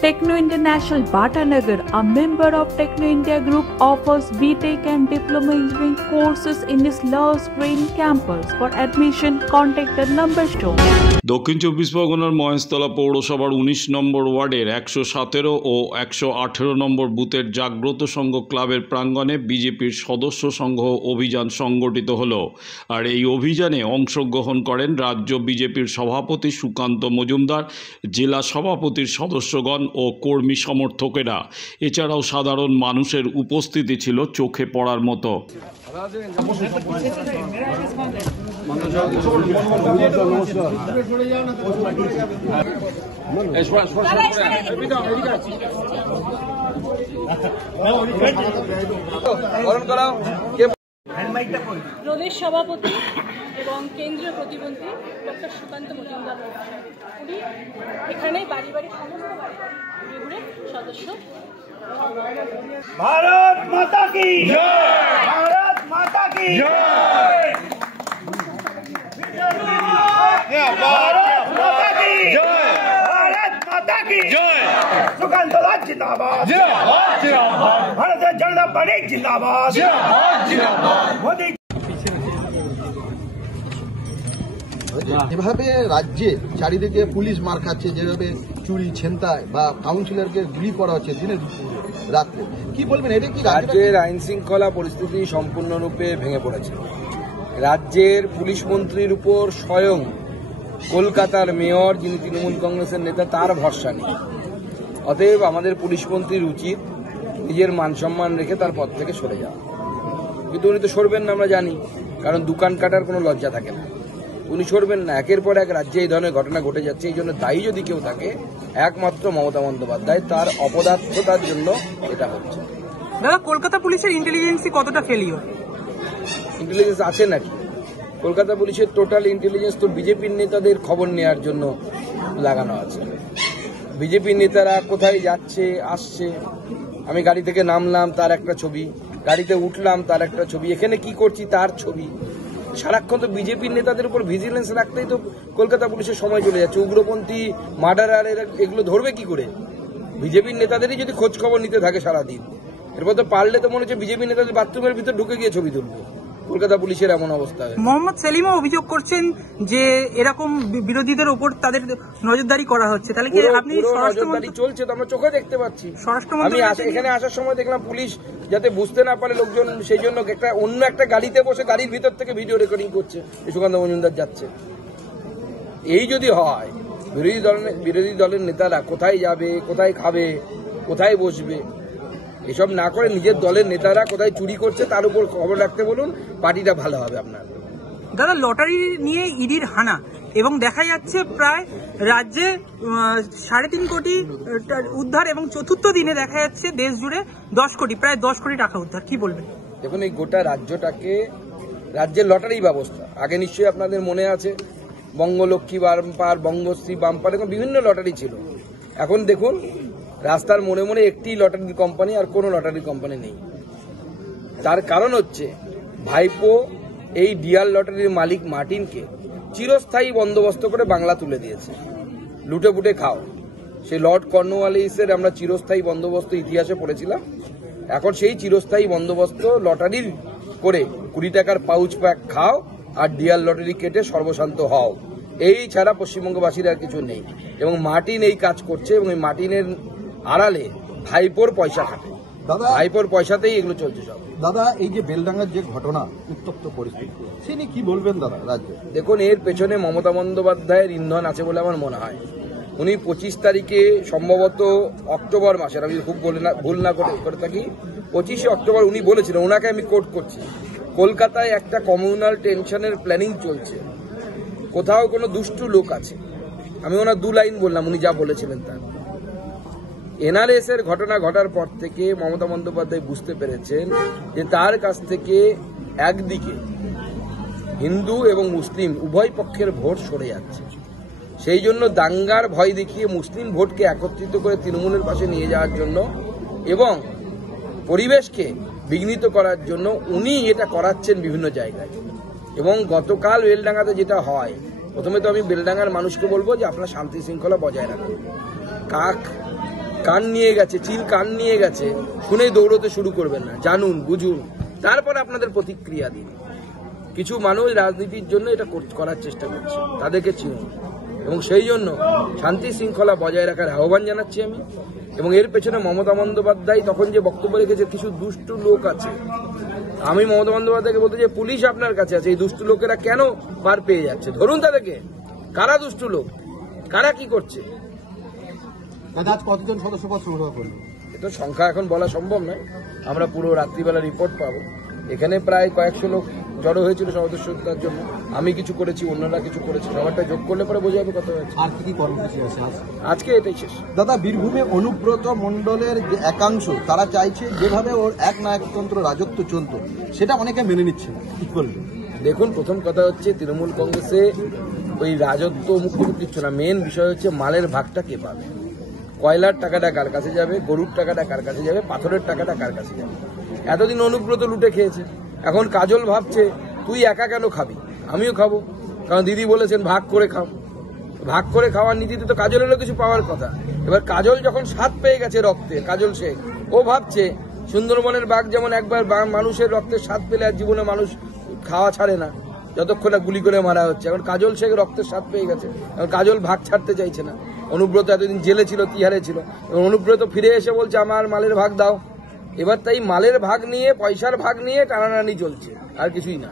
Techno International Bhatanagar, a member of Techno India Group, offers BTech and Diploma Engineering courses in its Lush Green campus. For admission, contact the number shown. দক্ষিণ চব্বিশ পরগনার মহেশতলা পৌরসভার ১৯ নম্বর ওয়ার্ডের ১১৭ ও ১১৮ নম্বর বুথের জাগ্রত সংঘ ক্লাবের প্রাঙ্গণে বিজেপির সদস্য সংঘ অভিযান সংগঠিত হলো। আর এই অভিযানে অংশগ্রহণ করেন রাজ্য বিজেপির সভাপতি সুকান্ত মজুমদার, জেলা সভাপতির সদস্যগণ ও কর্মী সমর্থকেরা। এছাড়াও সাধারণ মানুষের উপস্থিতি ছিল চোখে পড়ার মতো। প্রদেশ সভাপতি এবং কেন্দ্রীয় প্রতিমন্ত্রী ডক্টর সুকান্ত মজুমদার মহাশয়, উনি এখানে বাড়ি বাড়ি সমস্ত বাড়ি ঘুরে সদস্য। भारत माता की जय, भारत माता की जय, भारत माता की जय, भारत माता की जय। सुकांत जिंदाबाद, जिंदाबाद, जिंदाबाद। भारतीय जनता पार्टी जिंदाबाद, जिंदाबाद, जिंदाबाद। मोदी যেভাবে রাজ্যে চারিদিকে পুলিশ মার খাচ্ছে, যেভাবে চুরি ছিনতাই বা কাউন্সিলরকে গুলি করা হচ্ছে দিনের রাত্রে, কি বলবেন? এটা কি রাজ্যের আইন শৃঙ্খলা পরিস্থিতি সম্পূর্ণরূপে ভেঙে পড়েছে। রাজ্যের পুলিশ মন্ত্রীর উপর স্বয়ং কলকাতার মেয়র, যিনি তৃণমূল কংগ্রেসের নেতা, তার ভরসা নেই। অতএব আমাদের পুলিশ মন্ত্রীর উচিত নিজের মান সম্মান রেখে তার পদ থেকে সরে যাওয়া। কিন্তু উনি তো সরবেন না, আমরা জানি, কারণ দোকান কাটার কোনো লজ্জা থাকে না। উনি সরবেন না। একের পর এক রাজ্যে এই ধরনের ঘটনা ঘটে যাচ্ছে। এই জন্য দায়ী যদি কেউ থাকে, একমাত্র মমতা বন্দ্যোপাধ্যায়। তার অপদার্থতার জন্য এটা হচ্ছে। দাদা, কলকাতা পুলিশের ইন্টেলিজেন্সই কতটা ফেলিওর? ইন্টেলিজেন্স আছে নাকি? কলকাতা পুলিশের টোটাল ইন্টেলিজেন্স তো বিজেপির নেতাদের খবর নেওয়ার জন্য লাগানো আছে। বিজেপির নেতারা কোথায় যাচ্ছে আসছে, আমি গাড়ি থেকে নামলাম তার একটা ছবি, গাড়িতে উঠলাম তার একটা ছবি, এখানে কি করছি তার ছবি। সারাক্ষণ তো বিজেপির নেতাদের উপর ভিজিলেন্স রাখতেই তো কলকাতা পুলিশের সময় চলে যাচ্ছে। উগ্রপন্থী, মার্ডারার, এগুলো ধরবে কি করে? বিজেপির নেতাদেরই যদি খোঁজ খবর নিতে থাকে সারাদিন, এরপর তো পারলে তো মনে হচ্ছে বিজেপি নেতাদের বাথরুমের ভিতর ঢুকে গিয়ে ছবি তুলবে। কলকাতা পুলিশের এমন অবস্থা। মোহাম্মদ সেলিমও অভিযোগ করছেন যে এরকম বিরোধীদের উপর তাদের নজরদারি করা হচ্ছে। তাহলে কি আপনি? নজরদারি চলছে তো, আমরা চোখে দেখতে পাচ্ছি। আমি এখানে আসার সময় দেখলাম পুলিশ যাতে বুঝতে না পারে লোকজন, সেই জন্য একটা অন্য একটা গাড়িতে বসে গাড়ির ভিতর থেকে ভিডিও রেকর্ডিং করছে সুকান্ত মজুমদার যাচ্ছে। এই যদি হয়, বিরোধী দলের নেতারা কোথায় যাবে, কোথায় খাবে, কোথায় বসবে, এসব না করে নিজের দলের নেতারা কোথায় চুরি করছে তার উপর খবর রাখতে বলুন, পার্টিটা ভালো হবে আপনার। দাদা, লটারি নিয়ে ইডির হানা এবং দেখা যাচ্ছে প্রায় রাজ্যে 3.5 কোটি উদ্ধার এবং চতুর্থ দিনে দেখা যাচ্ছে দেশ জুড়ে 10 কোটি, প্রায় 10 কোটি টাকা উদ্ধার। কি বলবেন? দেখুন, এই গোটা রাজ্যটাকে, রাজ্যের লটারি ব্যবস্থা আগে নিশ্চয়ই আপনাদের মনে আছে, বঙ্গলক্ষ্মী বাম্পার, বঙ্গশ্রী বাম্পার, এরকম বিভিন্ন লটারি ছিল। এখন দেখুন রাস্তার মনে মনে একটি লটারি কোম্পানি, আর কোনো লটারি কোম্পানি নেই। তার কারণ হচ্ছে ভাইপো এই ডিয়ার লটারির মালিক মার্টিনকে চিরস্থায়ী বন্দোবস্ত করে বাংলা তুলে দিয়েছে। লুটে পুটে খাও। সেই লর্ড কর্নওয়ালিসের আমরা চিরস্থায়ী বন্দোবস্ত ইতিহাসে পড়েছিলাম। এখন সেই চিরস্থায়ী বন্দোবস্ত লটারির করে 20 টাকার পাউচ প্যাক খাও আর ডিয়ার লটারি কেটে সর্বশান্ত হও। এই ছাড়া পশ্চিমবঙ্গবাসীর আর কিছু নেই। এবং মার্টিন এই কাজ করছে এবং এই মার্টিনের আড়ালে ভাইপোর পয়সা খাটে। ভাইপোর পয়সাতেই এগুলো চলছে সব। দাদা, এই যে বেলডাঙ্গার যে ঘটনা, উত্তপ্ত পরিস্থিতি, সে নিয়ে কি বলবেন দাদা রাজ্যে? দেখুন, এর পেছনে মমতা বন্দ্যোপাধ্যায়ের ইন্ধন আছে বলে আমার মনে হয়। উনি 25 তারিখে সম্ভবত অক্টোবর মাসের, আমি খুব ভুল না করে থাকি, 25শে অক্টোবর উনি বলেছিলেন, ওনাকে আমি কোট করছি, কলকাতায় একটা কমিউনাল টেনশনের প্ল্যানিং চলছে, কোথাও কোনো দুষ্টু লোক আছে। আমি ওনার 2 লাইন বললাম, উনি যা বলেছিলেন তার। এনআরএস এর ঘটনা ঘটার পর থেকে মমতা বন্দ্যোপাধ্যায় বুঝতে পেরেছেন যে তার কাছ থেকে একদিকে হিন্দু এবং মুসলিম উভয় পক্ষের ভোট সরে যাচ্ছে। সেই জন্য দাঙ্গার ভয় দেখিয়ে মুসলিম ভোটকে একত্রিত করে তৃণমূলের পাশে নিয়ে যাওয়ার জন্য এবং পরিবেশকে বিঘ্নিত করার জন্য উনি এটা করাচ্ছেন বিভিন্ন জায়গায়। এবং গতকাল বেলডাঙ্গাতে যেটা হয়, প্রথমে তো আমি বেলডাঙ্গার মানুষকে বলবো যে আপনারা শান্তি শৃঙ্খলা বজায় রাখুন। কাক কান নিয়ে গেছে, চিল কান নিয়ে গেছে, শুনেই দৌড়তে শুরু করবেন না। জানুন, বুঝুন, তারপর আপনাদের প্রতিক্রিয়া দিন। কিছু মানুষ রাজনীতির জন্য এটা করার চেষ্টা করছে, তাদেরকে চিনুন এবং সেই জন্য শান্তি শৃঙ্খলা বজায় রাখার আহ্বান জানাচ্ছি আমি। এবং এর পেছনে মমতা বন্দ্যোপাধ্যায় তখন যে বক্তব্য রেখেছে, কিছু দুষ্ট লোক আছে, আমি মমতা বন্দ্যোপাধ্যায়কে বলতে যে পুলিশ আপনার কাছে আছে, এই দুষ্ট লোকেরা কেন পার পেয়ে যাচ্ছে, ধরুন তাদেরকে। কারা দুষ্ট লোক, কারা কি করছে? আজ কতজন সদস্য পদ সংগ্রহ করলো? এটা সংখ্যা এখন বলা সম্ভব নয়, আমরা পুরো রাত্রিবেলা রিপোর্ট পাবো। এখানে প্রায় কয়েকশো লোক জড়ো হয়েছিল সদস্যতার জন্য, আমি কিছু করেছি, অন্যরা কিছু করেছে, সবারটা যোগ করলে পরে বোঝা যাবে কত হয়েছে। আর কি কর্মসূচি আছে আজকে? এটাই শেষ। দাদা, বীরভূমে অনুব্রত মণ্ডলের যে একাংশ, তারা চাইছে যেভাবে ওর এক নায়কতন্ত্র রাজত্ব চলতো সেটা অনেকে মেনে নিচ্ছে না, কি করবে? দেখুন, প্রথম কথা হচ্ছে তৃণমূল কংগ্রেসে ওই রাজত্ব মুখ্য কিছু না, মেন বিষয় হচ্ছে মালের ভাগটা কে পাবে। কয়লার টাকাটা কার কাছে যাবে, গরুর টাকাটা কার কাছে যাবে, পাথরের টাকাটা কার কাছে যাবে। এতদিন অনুব্রত লুটে খেয়েছে, এখন কাজল ভাবছে তুই একা কেন খাবি, আমিও খাবো, কারণ দিদি বলেছেন ভাগ করে খাও। ভাগ করে খাওয়ার নীতিতে তো কাজলেরও কিছু পাওয়ার কথা। এবার কাজল যখন স্বাদ পেয়ে গেছে রক্তে, কাজল শেখ, ও ভাবছে সুন্দরবনের বাঘ যেমন একবার মানুষের রক্তের স্বাদ পেলে আর জীবনে মানুষ খাওয়া ছাড়ে না, যতক্ষণ না গুলি করে মারা হচ্ছে। এখন কাজল শেখ রক্তের স্বাদ পেয়ে গেছে, এখন কাজল ভাগ ছাড়তে চাইছে না। অনুব্রত এতদিন জেলে ছিল, তিহারে ছিল, এবং অনুব্রত ফিরে এসে বলছে আমার মালের ভাগ দাও। এবার তাই মালের ভাগ নিয়ে, পয়সার ভাগ নিয়ে টানাটানি চলছে, আর কিছুই না।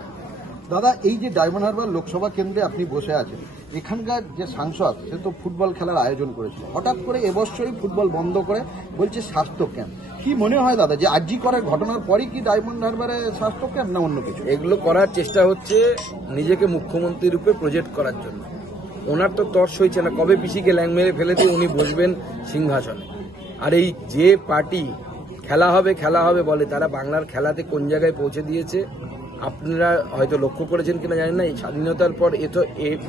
দাদা, এই যে ডায়মন্ড হারবার লোকসভা কেন্দ্রে আপনি বসে আছেন, এখানকার যে সাংসদ, সে তো ফুটবল খেলার আয়োজন করেছিল, হঠাৎ করে এবছরই ফুটবল বন্ধ করে বলছে স্বাস্থ্য ক্যাম্প। কি মনে হয় দাদা, যে আরজি করার ঘটনার পরই কি ডায়মন্ড হারবারে স্বাস্থ্য ক্যাম্প না অন্য কিছু? এগুলো করার চেষ্টা হচ্ছে নিজেকে মুখ্যমন্ত্রী রূপে প্রজেক্ট করার জন্য। ওনার তো তর্স হয়েছে না, কবে পিসিকে ল্যাং মেরে ফেলে দিয়ে উনি বসবেন সিংহাসনে। আর এই যে পার্টি খেলা হবে বলে, তারা বাংলার খেলাতে কোন জায়গায় পৌঁছে দিয়েছে আপনারা হয়তো লক্ষ্য করেছেন কিনা জানেন না। এই স্বাধীনতার পর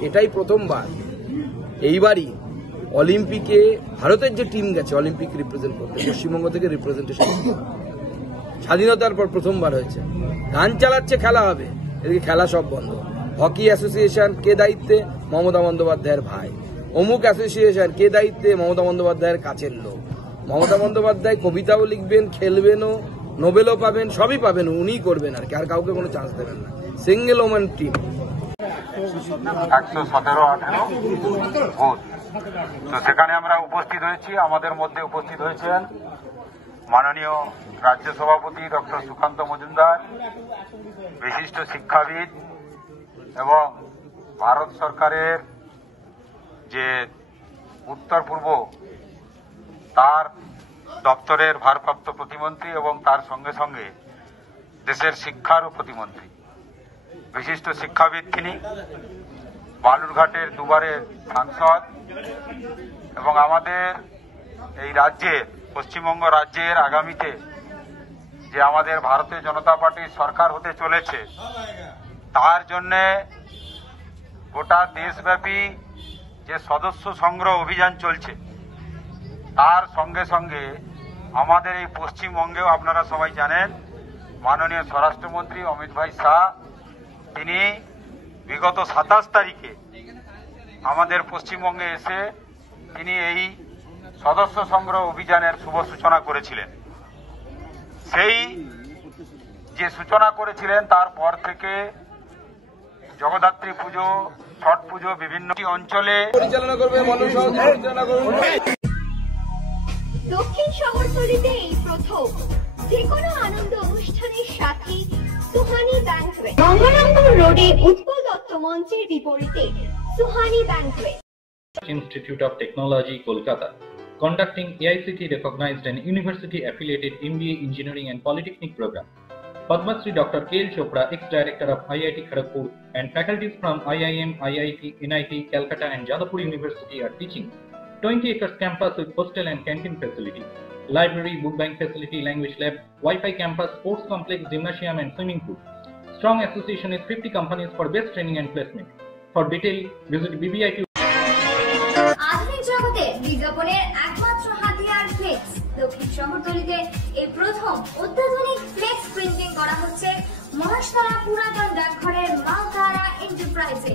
এটাই প্রথমবার, এইবারই অলিম্পিকে ভারতের যে টিম গেছে অলিম্পিক রিপ্রেজেন্ট করতে, পশ্চিমবঙ্গ থেকে রিপ্রেজেন্টেশন স্বাধীনতার পর প্রথমবার হয়েছে। গান চালাচ্ছে খেলা হবে, এদিকে খেলা সব বন্ধ। হকি অ্যাসোসিয়েশন কে দায়িত্বে? মমতা বন্দ্যোপাধ্যায়ের ভাই। অমুক অ্যাসোসিয়েশন কে দায়িত্বে? মমতা বন্দ্যোপাধ্যায়ের কাছের লোক। মমতা বন্দ্যোপাধ্যায় কবিতাও লিখবেন, খেলবেনও, নোবেলও পাবেন, সবই পাবেন, উনিই করবেন, আর কি, আর কাউকে কোনো চান্স দেবেন না। Single woman team. 117-18 বুথ, তো সেখানে আমরা উপস্থিত হয়েছি। আমাদের মধ্যে উপস্থিত হয়েছেন মাননীয় রাজ্য সভাপতি ডক্টর সুকান্ত মজুমদার, বিশিষ্ট শিক্ষাবিদ এবং ভারত সরকারের যে উত্তর পূর্ব তার দপ্তরের ভারপ্রাপ্ত প্রতিমন্ত্রী এবং তার সঙ্গে সঙ্গে দেশের শিক্ষারও প্রতিমন্ত্রী, বিশিষ্ট শিক্ষাবিদ তিনি, বালুরঘাটের দুবারের সাংসদ এবং আমাদের এই রাজ্যের, পশ্চিমবঙ্গ রাজ্যের আগামীতে যে আমাদের ভারতীয় জনতা পার্টির সরকার হতে চলেছে, তার জন্যে গোটা দেশব্যাপী যে সদস্য সংগ্রহ অভিযান চলছে, তার সঙ্গে সঙ্গে আমাদের এই পশ্চিমবঙ্গেও আপনারা সবাই জানেন মাননীয় স্বরাষ্ট্রমন্ত্রী অমিত ভাই শাহ, তিনি বিগত 27 তারিখে আমাদের পশ্চিমবঙ্গে এসে তিনি এই সদস্য সংগ্রহ অভিযানের শুভ সূচনা করেছিলেন। সেই যে সূচনা করেছিলেন তারপর থেকে জগদ্ধাত্রী পুজো, ছট পুজো বিভিন্ন অঞ্চলে পরিচালনা করবে, মানুষ পরিচালনা করবে। দক্ষিণ শহরতলিতে এই প্রথম যে কোনো আনন্দ অনুষ্ঠানের সাথে সুহানি ব্যাংকুয়েট, গঙ্গারামপুর রোডে উৎপল দত্ত মঞ্চের বিপরীতে Suhani banquet. Institute of Technology, Kolkata, conducting AICT recognized and university affiliated MBA Engineering and Polytechnic program. Padma Shri Dr. K.L. Chopra, ex-director of IIT Kharagpur, and faculties from IIM, IIT, NIT, Calcutta and Jadavpur University are teaching. 20 acres campus with hostel and canteen facility, library, book bank facility, language lab, Wi-Fi campus, sports complex, gymnasium and swimming pool. Strong association with 50 companies for best training and placement. For detail, visit BBIQ. আধুনিক জগতে বিজ্ঞাপনের একমাত্র হাতিয়ার flakes. দক্ষিণ শহরতলিতে এই প্রথম অত্যাধুনিক flakes printing করা হচ্ছে মহেশতলা পুরাতন ডাকঘরের মা তারা এন্টারপ্রাইজে।